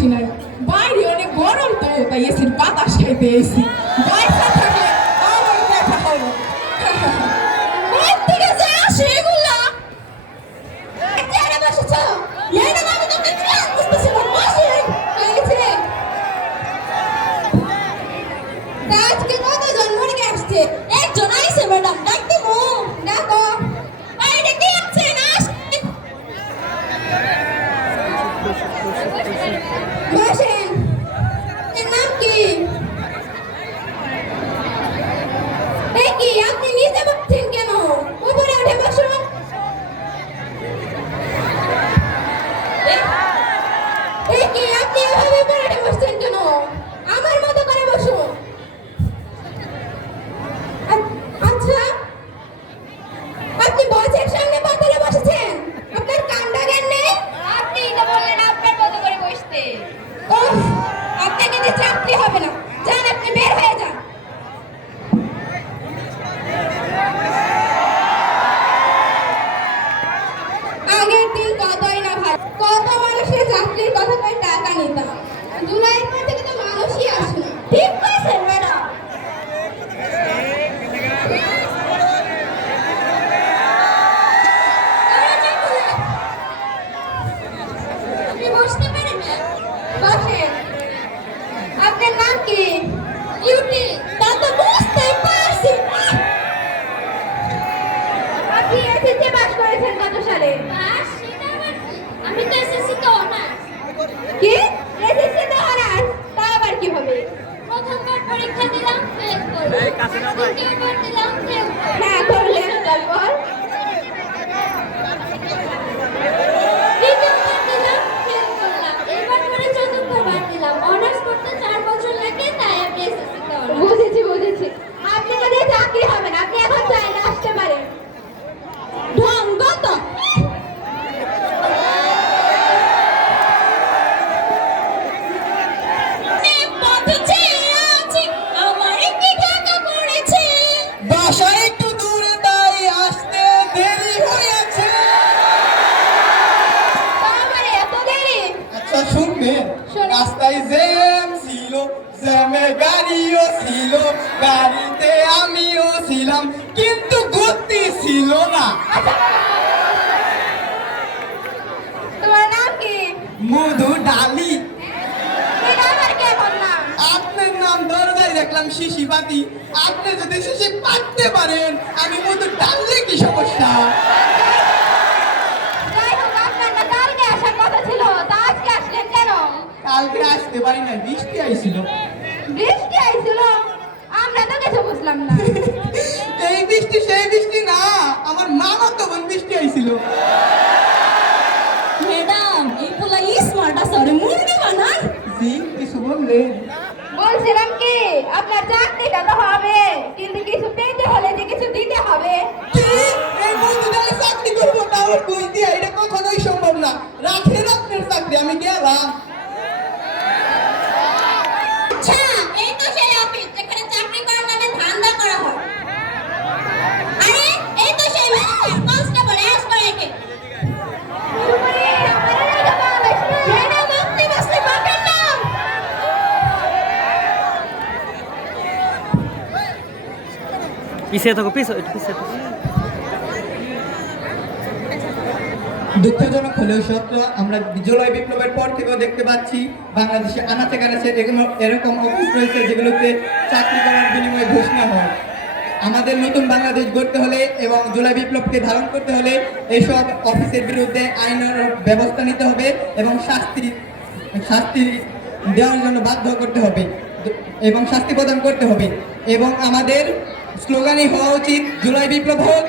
আসি নাই বাইরে অনেক গরম তো তাই এসির বাতাস খাইতে এসি। বাইরে আমি তো এসএসসি তো না কি? এসএসসি তো অনার্স তা আবার কি হবে? প্রথমবার পরীক্ষা দিলাম ফেল করলাম। দ্বিতীয়বার দিলাম রাস্তায় জ্যাম ছিল জ্যামে গাড়িও ছিল গাড়িতে আমিও ছিলাম কিন্তু গতি ছিল না তোমার নাম কি? মধু ডালি আপনার নাম দরজায় দেখলাম শিশি পাতি। আপনি যদি শিশি পাততে পারেন আমি মধু ডাললে কি সমস্যা? আসতে পারি না বৃষ্টি আইছিল। বৃষ্টি আইছিল? আমরা তো কিছু বুঝলাম না। এই বৃষ্টি সেই বৃষ্টি না আমার মামা তখন বৃষ্টি আইছিল। ম্যাডাম এই পোলা স্মার্ট আছে আরে মুরগি বানান। জি কিছু বললেন বলছিলাম কি আপনার চাকরিটা তো হবে কিন্তু কিছু পেতে হলে যে কিছু দিতে হবে। এই মন্দিরে চাকরি করব তাহলে কই দিয়া এটা কখনোই সম্ভব না। রাখেন আপনার চাকরি আমি গেলাম। আচ্ছা এই তো সেই অফিস যেখানে চাকরি করার নামে ধান্দা করা হয়। আরে, এই তো সেই ম্যানেজার কনস্টেবল অ্যাস করে রেখে। পিছিয়ে থাকো, পিছিয়ে পিছিয়ে থাকো। দুঃখজনক হলেও সত্য, আমরা জুলাই বিপ্লবের পর থেকেও দেখতে পাচ্ছি, বাংলাদেশে আনাচে কানাচে এরকম এরকম অফিস রয়েছে যেগুলোতে চাকরি করার বিনিময়ে ঘোষণা হয়। আমাদের নতুন বাংলাদেশ গড়তে হলে এবং জুলাই বিপ্লবকে ধারণ করতে হলে এইসব অফিসের বিরুদ্ধে আইনের ব্যবস্থা নিতে হবে এবং শাস্তি শাস্তি দেওয়ার জন্য বাধ্য করতে হবে এবং শাস্তি প্রদান করতে হবে। এবং আমাদের স্লোগানই হওয়া উচিত, জুলাই বিপ্লব হোক।